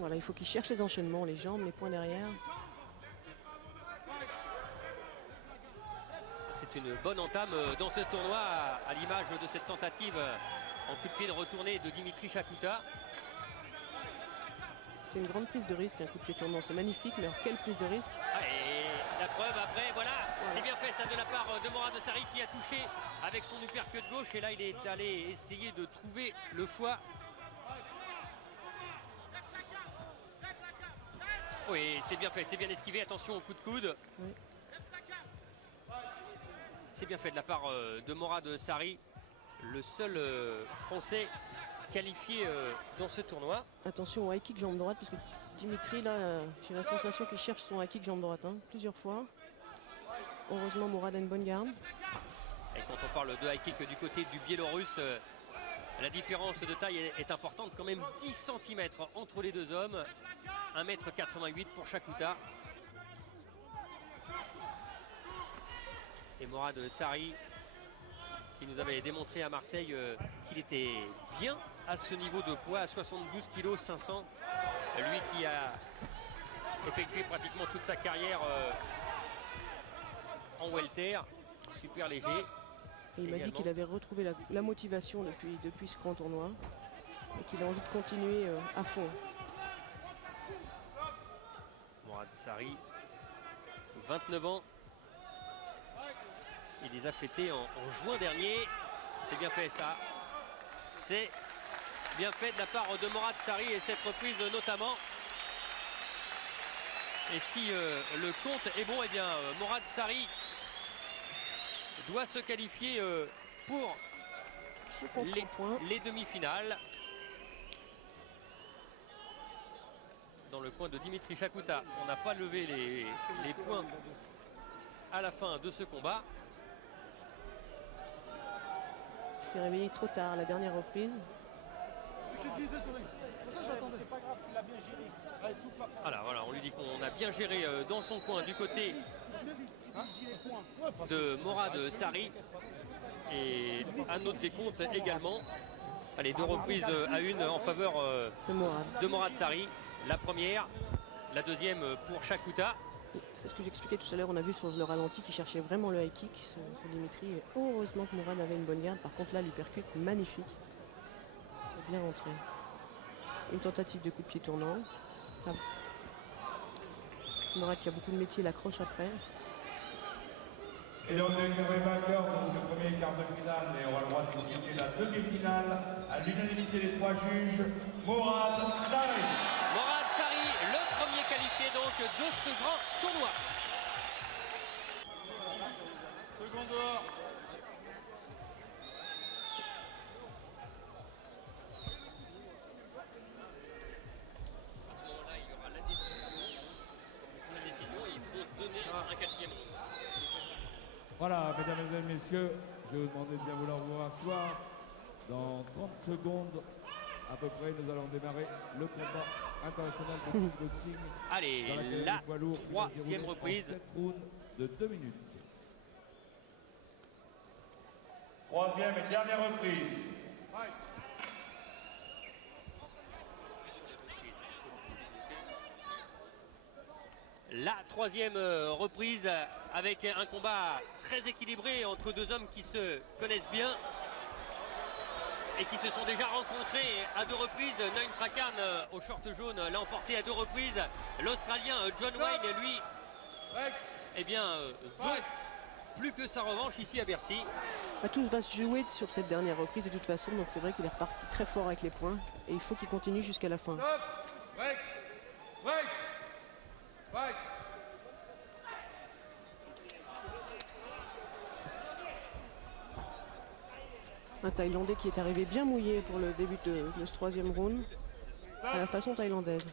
Voilà, il faut qu'il cherche les enchaînements, les jambes, les points derrière. C'est une bonne entame dans ce tournoi, à l'image de cette tentative en coup de pied de retournée de Dimitri Chakuta. C'est une grande prise de risque, un coup de pied tournant. C'est magnifique, mais alors quelle prise de risque? Ah, et la preuve après, voilà. C'est bien fait ça de la part de Morad Sari qui a touché avec son uppercut gauche. Et là, il est allé essayer de trouver le choix. Oui, c'est bien fait, c'est bien esquivé. Attention au coup de coude. Oui. C'est bien fait de la part de Morad Sari, le seul Français qualifié dans ce tournoi. Attention au high kick jambe droite, parce que Dimitri, là, j'ai la sensation qu'il cherche son high kick jambe droite, hein, plusieurs fois. Heureusement, Morad a une bonne garde. Et quand on parle de high kick du côté du Biélorusse, la différence de taille est importante, quand même 10 cm entre les deux hommes. 1,88 m pour Chakuta. Et Morad Sari, qui nous avait démontré à Marseille qu'il était bien à ce niveau de poids, à 72 kg 500. Lui qui a effectué pratiquement toute sa carrière en welter, super léger. Et il m'a dit qu'il avait retrouvé la motivation depuis ce grand tournoi et qu'il a envie de continuer à fond. Morad Sari, 29 ans. Il les a fêtés en juin dernier. C'est bien fait ça. C'est bien fait de la part de Morad Sari et cette reprise notamment. Et si le compte est bon, eh bien Morad Sari doit se qualifier pour les demi-finales. Dans le coin de Dimitri Chakuta, on n'a pas levé les points à la fin de ce combat. Il s'est réveillé trop tard, la dernière reprise. Voilà, on lui dit qu'on a bien géré dans son coin du côté de Morad Sari. Et un autre décompte également. Allez, 2 reprises à une en faveur de Morad Sari. La première, la deuxième pour Chakuta. C'est ce que j'expliquais tout à l'heure, on a vu sur le ralenti qu'il cherchait vraiment le high kick sur Dimitri. Et heureusement que Morad avait une bonne garde. Par contre là, l'uppercut, magnifique. C'est bien rentré. Une tentative de coup de pied tournant. Ah. Morad qui a beaucoup de métier, l'accroche après. Et donc déclaré vainqueur dans ce premier quart de finale, mais aura le droit de disputer la demi-finale à l'unanimité des 3 juges, Morad Sari. Morad Sari, le premier qualifié donc de ce grand tournoi. Second dehors. À ce moment-là, il y aura la décision. La décision, il faut donner un 4e round. Voilà, mesdames et messieurs, je vais vous demander de bien vouloir vous rasseoir. Dans 30 secondes, à peu près, nous allons démarrer le combat international de kickboxing. Allez, la 3e reprise. 7 rounds de 2 minutes. 3e et dernière reprise. La 3e reprise avec un combat très équilibré entre 2 hommes qui se connaissent bien et qui se sont déjà rencontrés à 2 reprises. Noin Trakan au short jaune l'a emporté à 2 reprises. L'Australien John Wayne, lui, eh bien, veut plus que sa revanche ici à Bercy. Tout va se jouer sur cette dernière reprise de toute façon, donc c'est vrai qu'il est reparti très fort avec les points et il faut qu'il continue jusqu'à la fin. Un Thaïlandais qui est arrivé bien mouillé pour le début de ce 3e round, à la façon thaïlandaise.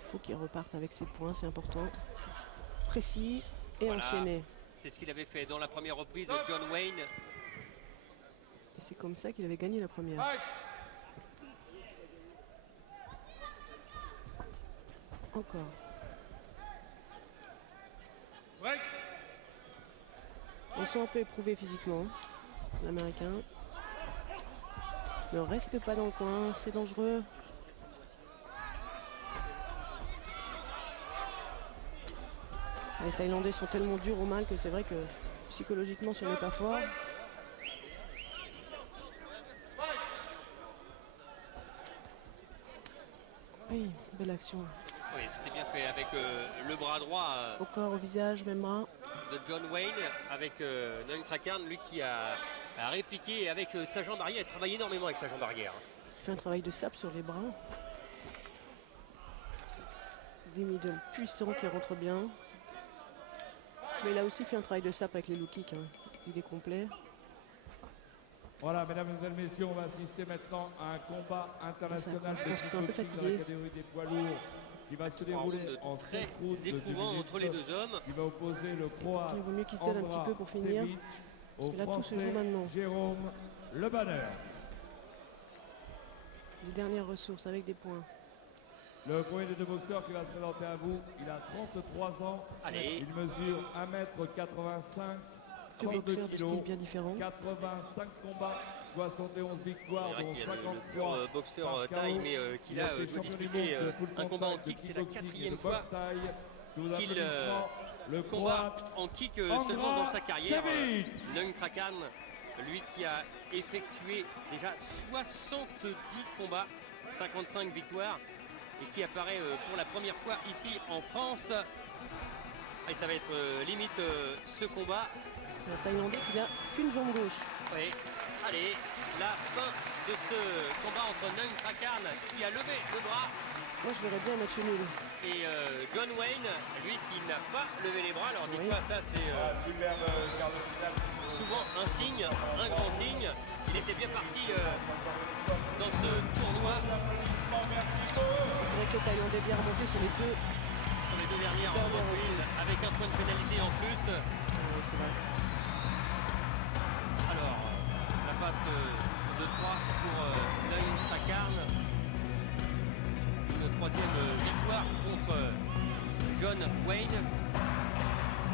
Il faut qu'il reparte avec ses points, c'est important. Précis et voilà, enchaîné. C'est ce qu'il avait fait dans la première reprise de John Wayne. Et c'est comme ça qu'il avait gagné la première. Encore. On sent un peu éprouvé physiquement, l'Américain. Ne reste pas dans le coin, c'est dangereux. Les Thaïlandais sont tellement durs au mal que c'est vrai que psychologiquement ce n'est pas fort. Oui, belle action. Oui, c'était bien fait avec le bras droit Au corps, au visage, même bras. de John Wayne, avec Noam Trakarn, lui qui a répliqué avec sa jambe arrière. Il travaille énormément avec sa jambe arrière. Il fait un travail de sape sur les bras. Des middle puissants qui rentrent bien. Mais il a aussi fait un travail de sape avec les low kicks. Hein. Il est complet. Voilà, mesdames et messieurs, on va assister maintenant à un combat international Je pense qu'ils sont un peu kickboxing dans fatigués. la catégorie des poids lourds qui va se dérouler en 5 Très rounds de 10 éprouvant minutes, entre les deux hommes. qui va opposer le proie Il vaut mieux qu'ils se donnent un petit peu pour finir. au que là, tout se joue français maintenant. Jérôme Le Banner. Les dernières ressources avec des points. Le premier des deux boxeurs qui va se présenter à vous, il a 33 ans, Allez. il mesure 1m85, Deux 102 boxeurs de kg, style bien différents. 85 combats, 71 victoires, On dirait dont qu'il y a le 53 pur boxeur par taille, KO. mais qu'il a été champion du disputé monde de full un combat en contact, de kick. C'est la kickboxing et de 4e fois boxe taille. Sous qu'il applaudissements, le combat Croate en kick Andra seulement dans sa carrière. Sevic. Noam Trakarn, lui qui a effectué déjà 70 combats, 55 victoires, et qui apparaît pour la première fois ici en France. Et ça va être limite ce combat. C'est un Thaïlandais qui n'a qu'une jambe gauche. Oui. Allez, la fin de ce combat entre Noam Trakarn qui a levé le bras Moi, je verrais bien un match nul. et John Wayne, lui qui n'a pas levé les bras. Alors Oui. dites-moi, ça c'est Superbe quart de finale. souvent un signe, un grand signe. Il était bien parti dans ce tournoi C'est vrai que le Thaïlandais est bien remonté sur les deux. sur les deux dernières Dernière reprises avec un point de pénalité en plus. C'est vrai. Alors, la passe de 3 pour Noam Trakarn. Une troisième victoire contre John Wayne.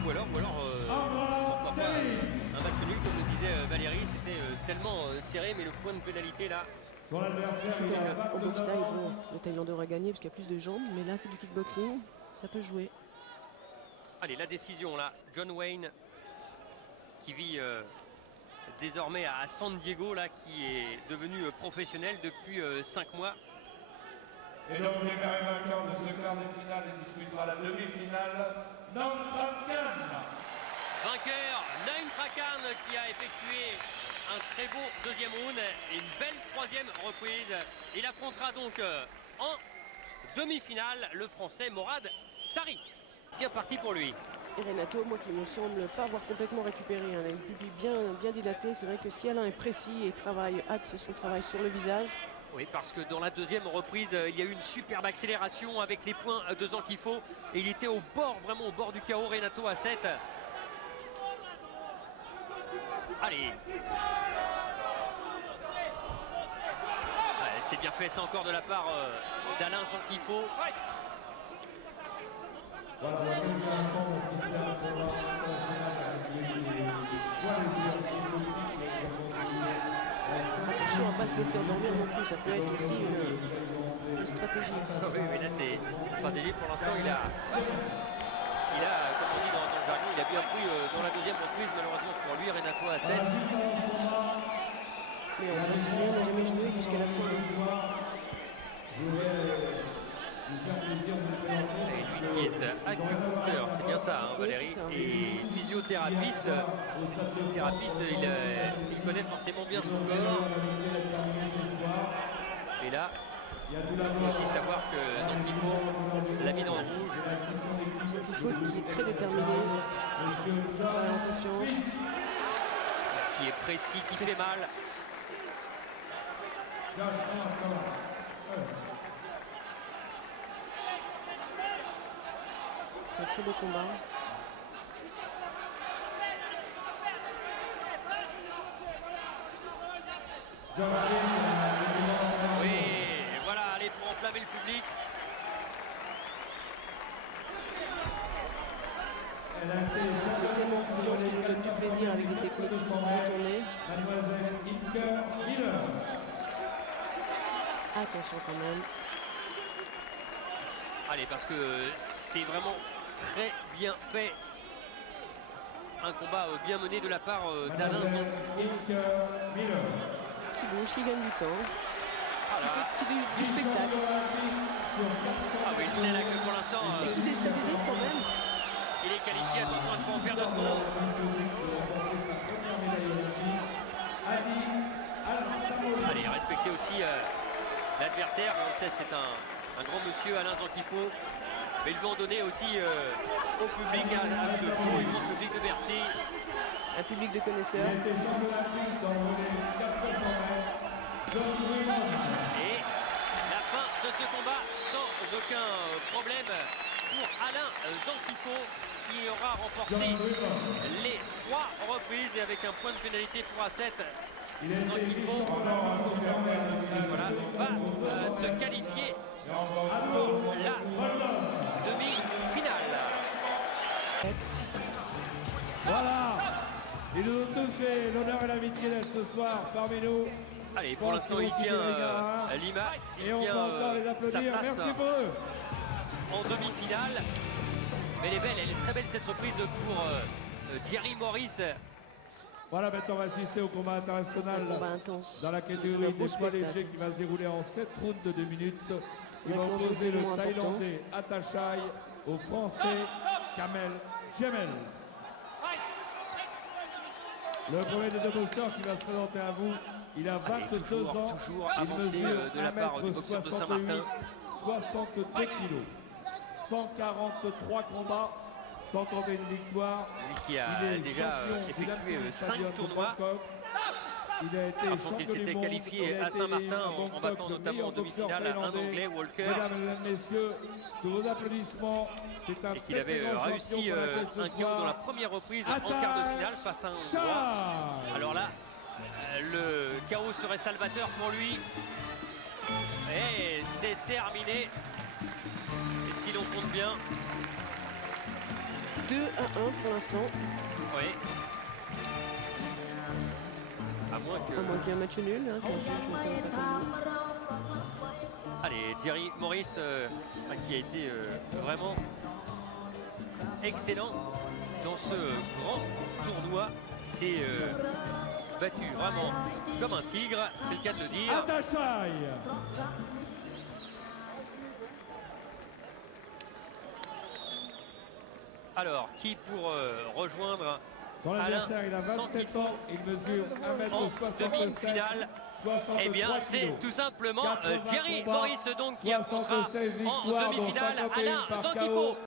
Ou alors pourquoi pas un match nul, comme le disait Valérie. C'était tellement serré, mais le point de pénalité là. Son Si adversaire, c'était il a au boxe 29 taille, ans. bon, le Thaïlandais aurait gagné parce qu'il y a plus de jambes. Mais là, c'est du kickboxing. Ça peut jouer. Allez, la décision là. John Wayne qui vit désormais à San Diego, là, qui est devenu professionnel depuis 5 mois. Et donc, le vainqueur de ce quart de finale et disputera la demi-finale, Noam Trakarn. Vainqueur, Noam Trakarn qui a effectué un très beau deuxième round et une belle troisième reprise. Il affrontera donc en demi-finale le Français Morad Sari. Bien parti pour lui. Et Renato, moi qui me semble pas avoir complètement récupéré. Hein. Il a une pupille bien dilatée. C'est vrai que si Alain est précis et axe son travail sur le visage, Oui, parce que dans la deuxième reprise, il y a eu une superbe accélération avec les points dedans qu'il faut. Et il était au bord, vraiment au bord du chaos, Renato à 7. Allez. Ouais, c'est bien fait, ça encore de la part d'Alain sans qu'il faut. Voilà, dans quelques instants, on va assister à un combat international avec les poids légers en kickboxing. attention à ne pas se laisser endormir non plus. Ça peut être aussi une stratégie. Oui, mais là c'est stratégique. Pour l'instant, il a, comme on dit dans le jargon, il a bien pris dans la deuxième reprise, malheureusement pour lui, Renato à 7. Mais on n'a jamais joué jusqu'à la fin. Et lui qui est acupuncteur, c'est bien ça, hein, Valérie, et physiothérapeute. Il connaît forcément bien son corps. Et là, il faut aussi savoir que dans il faut l'a mis en rouge. Donc il faut qui est très déterminé, qui va en confiance. Qui est précis, qui fait mal. C'est un très beau combat. Oui, et voilà, allez pour enflammer le public. Il est tellement en confiance qu'il nous donne du plaisir avec des techniques contournées. Mademoiselle Inker Miller. Attention quand même. Allez, parce que c'est vraiment très bien fait. Un combat bien mené de la part d'Alain Zantifo. Qui bouge, qui gagne du temps. Voilà. Du spectacle. Ah oui, c'est là que pour l'instant, Et qui déstabilise quand même. il est qualifié. Attention, il faut en faire de trop. Allez, respecter aussi l'adversaire. On sait c'est un grand monsieur, Alain Zantifo. Mais il veut en donner aussi au public, au grand public de Bercy. Un public de connaisseurs. Et la fin de ce combat sans aucun problème pour Alain Zantifo qui aura remporté les 3 reprises et avec un point de pénalité pour A7. Zantifo voilà, va se qualifier pour la demi-finale. Voilà. Ils nous ont tous fait l'honneur et l'amitié d'être ce soir parmi nous. Allez, pour l'instant, il tient Lima, il Et on tient va encore les sa applaudir. place Merci pour eux. en demi-finale. Mais elle est belle, elle est très belle cette reprise pour Thierry Maurice. Voilà, maintenant on va assister au combat C'est un international combat intense. dans la catégorie Un beau des poids spectacle. légers qui va se dérouler en 7 rounds de 2 minutes. Ils va vont être opposer le l'enjeu tellement Thaïlandais Atachai au Français Kamel Djemel. Le premier des 2 boxeurs qui va se présenter à vous, il a 22 toujours ans, il avancé, mesure de la part du 1m68, boxeur de Saint-Martin. 62 kilos, 143 combats, 131 victoires. Lui qui a Il est déjà champion du effectué Olympique 5 Stadium de tournois. Bangkok. Il a été Par contre, champion il du s'était monde, qualifié il a à été Saint-Martin à en Bangkok, battant le notamment meilleur en demi-finale boxeur un thaïlandais. Anglais, Walker. Mesdames et messieurs, sous vos applaudissements, c'est un Et qu'il très, avait très grand réussi champion pour laquelle ce un KO dans la soir. première reprise en quart de finale face à un Hongrois. Alors là, le KO serait salvateur pour lui. Et c'est terminé. Et si l'on compte bien, 2-1 pour l'instant. oui. À moins que... À moins qu'il y ait un match nul. Hein, que je ne connais pas comme nous. Allez, Thierry Maurice qui a été vraiment excellent dans ce grand tournoi. S'est battu vraiment comme un tigre, c'est le cas de le dire. Atachai. Alors, qui pour rejoindre Son Alain adversaire, il a 27 Zantifo ans, il mesure en 1m67, demi-finale? 63 Eh bien, c'est kilos. tout simplement 80 Thierry combats, Maurice donc qui affrontera 76 en victoires, dont demi-finale 51 Alain par Zantifo. KO.